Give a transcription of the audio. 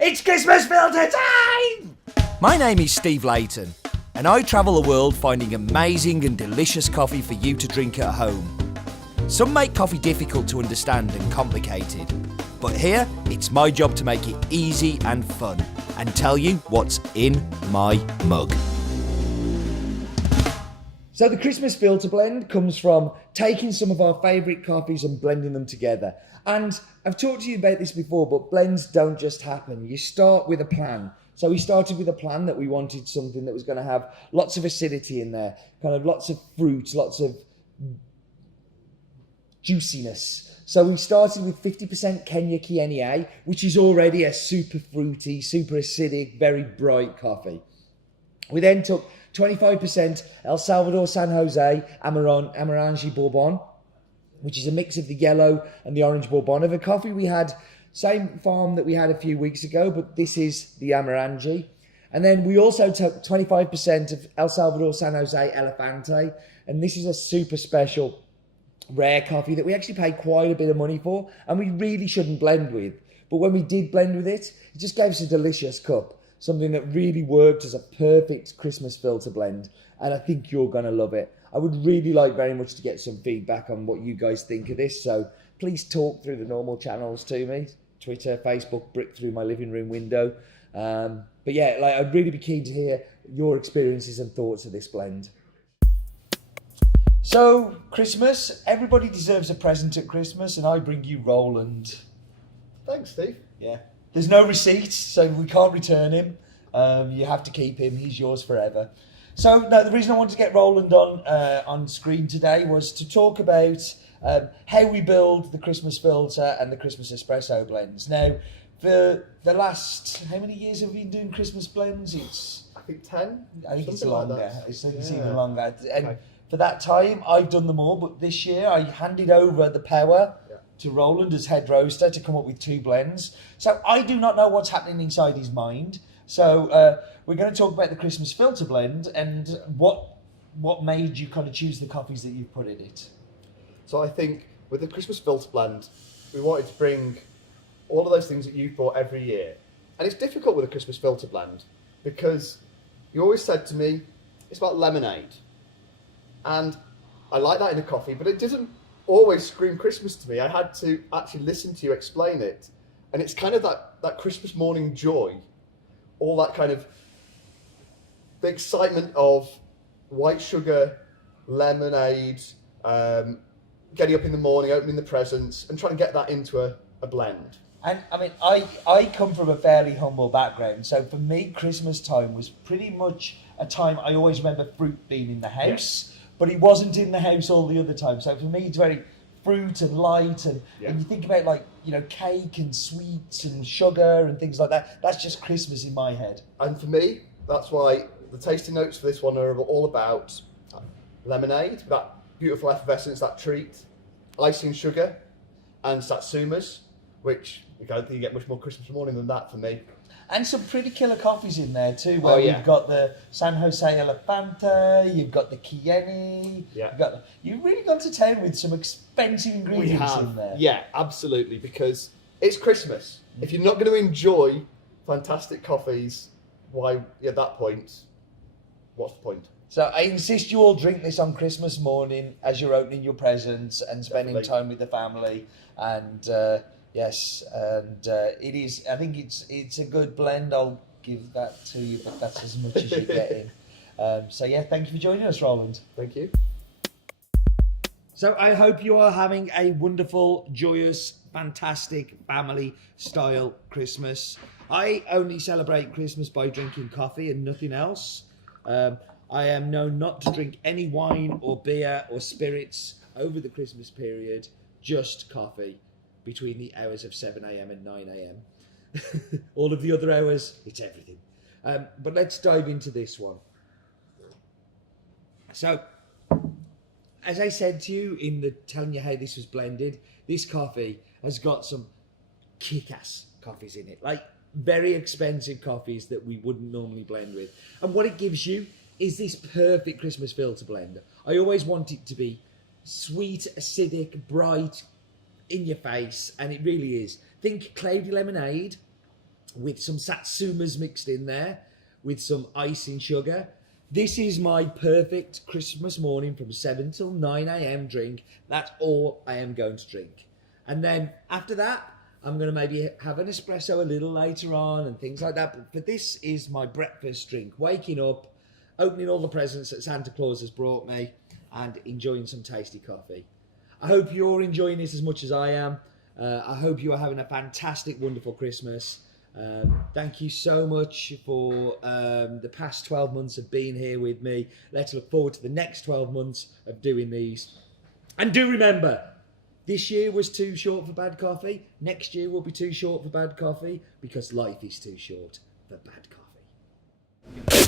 It's Christmas filter time! My name is Steve Layton, and I travel the world finding amazing and delicious coffee for you to drink at home. Some make coffee difficult to understand and complicated, but here it's my job to make it easy and fun and tell you what's in my mug. So the Christmas filter blend comes from taking some of our favourite coffees and blending them together. And I've talked to you about this before, but blends don't just happen. You start with a plan. So we started with a plan that we wanted something that was going to have lots of acidity in there, kind of lots of fruit, lots of juiciness. So we started with 50% Kenya Kieni, which is already a super fruity, super acidic, very bright coffee. We then took 25% El Salvador San Jose Amaranji Bourbon, which is a mix of the yellow and the orange Bourbon of a coffee we had, same farm that we had a few weeks ago, but this is the Amaranji. And then we also took 25% of El Salvador San Jose Elefante, and this is a super special rare coffee that we actually paid quite a bit of money for, and we really shouldn't blend with. But when we did blend with it, it just gave us a delicious cup. Something that really worked as a perfect Christmas filter blend, and I think you're going to love it. I would really like very much to get some feedback on what you guys think of this, so please talk through the normal channels to me, Twitter, Facebook, brick through my living room window. But yeah, I'd really be keen to hear your experiences and thoughts of this blend. So, Christmas, everybody deserves a present at Christmas, and I bring you Roland. Thanks, Steve. Yeah. There's no receipt, so we can't return him. You have to keep him. He's yours forever. So, no, the reason I wanted to get Roland on screen today was to talk about how we build the Christmas filter and the Christmas espresso blends. Now, for the last, how many years have we been doing Christmas blends? I think 10. I think it's Something longer. like that. It's Yeah. even longer. And Okay. for that time, I've done them all. But this year, I handed over the power to Roland as head roaster to come up with 2 blends. So I do not know what's happening inside his mind. So we're going to talk about the Christmas filter blend and what made you kind of choose the coffees that you've put in it. So I think with the Christmas filter blend, we wanted to bring all of those things that you've bought every year. And it's difficult with a Christmas filter blend because you always said to me, it's about lemonade. And I like that in a coffee, but it doesn't always scream Christmas to me. I had to actually listen to you explain it. And it's kind of that Christmas morning joy, all that kind of the excitement of white sugar, lemonade, getting up in the morning, opening the presents, and trying to get that into a blend. And I mean, I come from a fairly humble background, so for me, Christmas time was pretty much a time I always remember fruit being in the house, but it wasn't in the house all the other time. So for me, it's very fruit and light, and you think about cake and sweets and sugar and things like that. That's just Christmas in my head. And for me, that's why the tasting notes for this one are all about lemonade, that beautiful effervescence, that treat, icing sugar, and satsumas, which I don't think you get much more Christmas morning than that for me. And some pretty killer coffees in there too, where you've got the San Jose Elefante, you've got the Kieni, you've really gone to town with some expensive ingredients in there. Yeah, absolutely, because it's Christmas. If you're not going to enjoy fantastic coffees, why, at that point, what's the point? So I insist you all drink this on Christmas morning as you're opening your presents and spending time with the family. And yes, and it is. I think it's a good blend. I'll give that to you, but that's as much as you're getting. So yeah, thank you for joining us, Roland. Thank you. So I hope you are having a wonderful, joyous, fantastic family-style Christmas. I only celebrate Christmas by drinking coffee and nothing else. I am known not to drink any wine or beer or spirits over the Christmas period, just coffee between the hours of 7 a.m. and 9 a.m. All of the other hours, it's everything. But let's dive into this one. So, as I said to you in the telling you how this was blended, this coffee has got some kick-ass coffees in it, like very expensive coffees that we wouldn't normally blend with. And what it gives you is this perfect Christmas filter blend. I always want it to be sweet, acidic, bright, in your face, and it really is. Think cloudy lemonade, with some satsumas mixed in there, with some icing sugar. This is my perfect Christmas morning from 7 till 9 a.m. drink. That's all I am going to drink. And then after that, I'm going to maybe have an espresso a little later on and things like that. But this is my breakfast drink. Waking up, opening all the presents that Santa Claus has brought me, and enjoying some tasty coffee. I hope you're enjoying this as much as I am. I hope you are having a fantastic, wonderful Christmas. Thank you so much for the past 12 months of being here with me. Let's look forward to the next 12 months of doing these. And do remember, this year was too short for bad coffee. Next year will be too short for bad coffee, because life is too short for bad coffee.